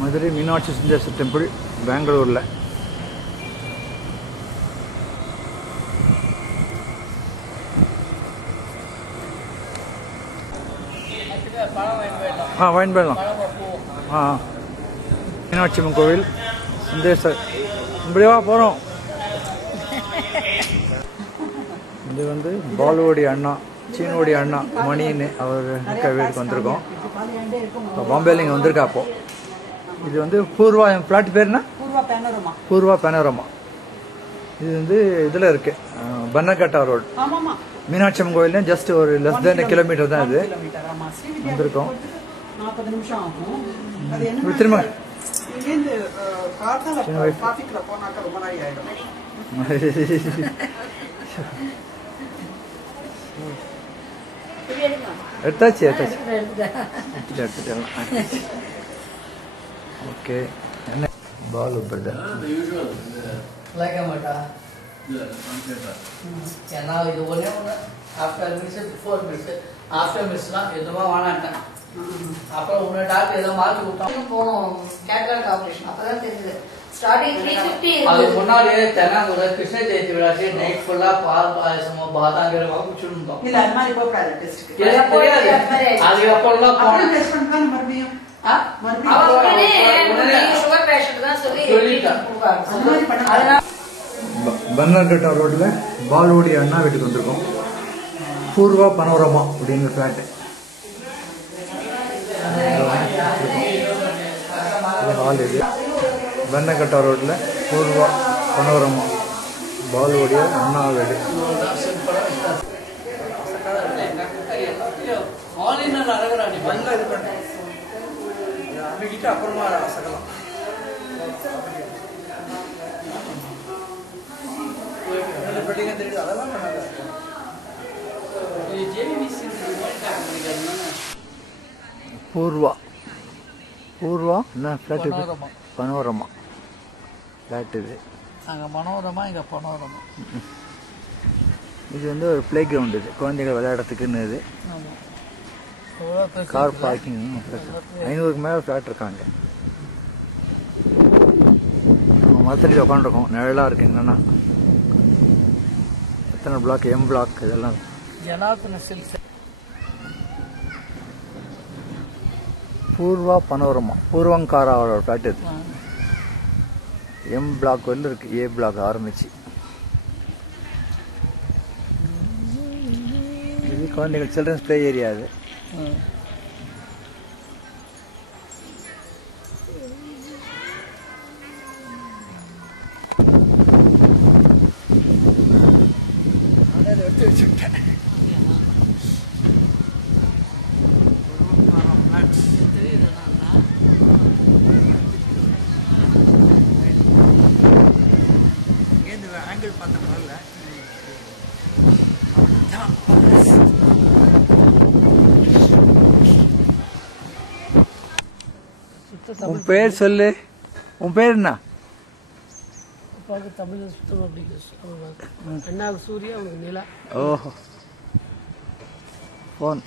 Madurai Meenakshi Sundareswarar temple பெங்களூரில். வாங்கிட்டு போயிடலாம். மீனாட்சி அம்மன் கோவில் சுந்தரேஸ்வரர் இப்படிவா போகிறோம். இது வந்து பாலுவோடைய அண்ணா, சீனோடைய அண்ணா மணின்னு அவர் வீட்டுக்கு வந்திருக்கோம். பாம்பேல இங்கே வந்திருக்கா. அப்போ இது வந்து பூர்வா, என் ஃப்ளாட் பேர்னா பூர்வா பேனோரமா. இது வந்து இதில் இருக்கு, பன்னகட்டா ரோடு, மீனாட்சி அம்மன் கோயில். ஜஸ்ட் ஒரு லெஸ் தென் கிலோமீட்டர் தான் இது. வந்திருக்கோம். திரும்ப எடுத்தாச்சு. ஓகே. என்ன பாலு பிரதர் ஏன்னா இது ஒன்றே ஒன்று after miss before miss, after மிஸ்லாம் எதுவுமா வானாட்டேன். அப்புறம் உன்னை டாக்டர் ஏதோ மாற்றி விட்டோம். போனோம் கேட்லாக் ஆப்ரேஷன். அப்பதான் தெரிஞ்சது ஸ்டார்டிங் 350. அதுக்கு முன்னாடியே தென்னாங்குடி கிருஷ்ண ஜெயந்தி விழாச்சு நைட் ஃபுல்லா பால் பாயசமோ பாதாங்கிற குடிச்சுருந்தோம். இல்ல அது மாதிரி போறாரு டெஸ்ட். அது எப்பெல்லாம் போனோம் டெஸ்ட் பண்ணா மறுபடியும் சுகர் பேஷண்ட் தான் சொல்லிட்டேன். பன்னர்கட்டா ரோட்ல பாலுவோடைய அண்ணா வீட்டுக்கு வந்திருக்கோம். பூர்வா பனோரமா அப்படிங்கிற ஃபிளாட். ஹால் இது பன்னர்கட்டா ரோட்ல பூர்வா பனோரமா பாலுவோடைய அண்ணா வீடு. அப்புறமா சகலம் அதெல்லாம் பூர்வா பூர்வா என்ன ஃப்ளாட் இது? பனோரமா ஃப்ளாட் இது. அங்கே மனோரமா, இங்கே பனோரமா. இது வந்து ஒரு பிளே கிரவுண்ட். இது குழந்தைகள் விளையாடுறதுக்குன்னு. இது கார் பார்க்கிங். 500க்கு மேலே ஃப்ளாட் இருக்காங்க. மரத்தடியில் உட்காந்துருக்கோம். நிழலாக இருக்கு. என்னன்னா எத்தனை பிளாக், எம் பிளாக் இதெல்லாம். ஜனார்த்தன சில்க்ஸ். பூர்வா பனோரமா பூர்வங்காராவோட ஃப்ளாட் இது. எம் பிளாக் வந்து இருக்கு, ஏ பிளாக் ஆரம்பிச்சு. இது குழந்தைகள் சில்ட்ரன்ஸ் பிளே ஏரியா. அது எடுத்து வச்சுட்டேன். ஆங்கிள் பார்த்த முதல்ல உன் பேர் சொல்லு. உன் பேர் என்ன? அப்பாவுக்கு தமிழ் சுத்தம் அப்படி அண்ணாவுக்கு சூர்யா, அவனுக்கு நிலா. ஓஹோ. ஃபோன்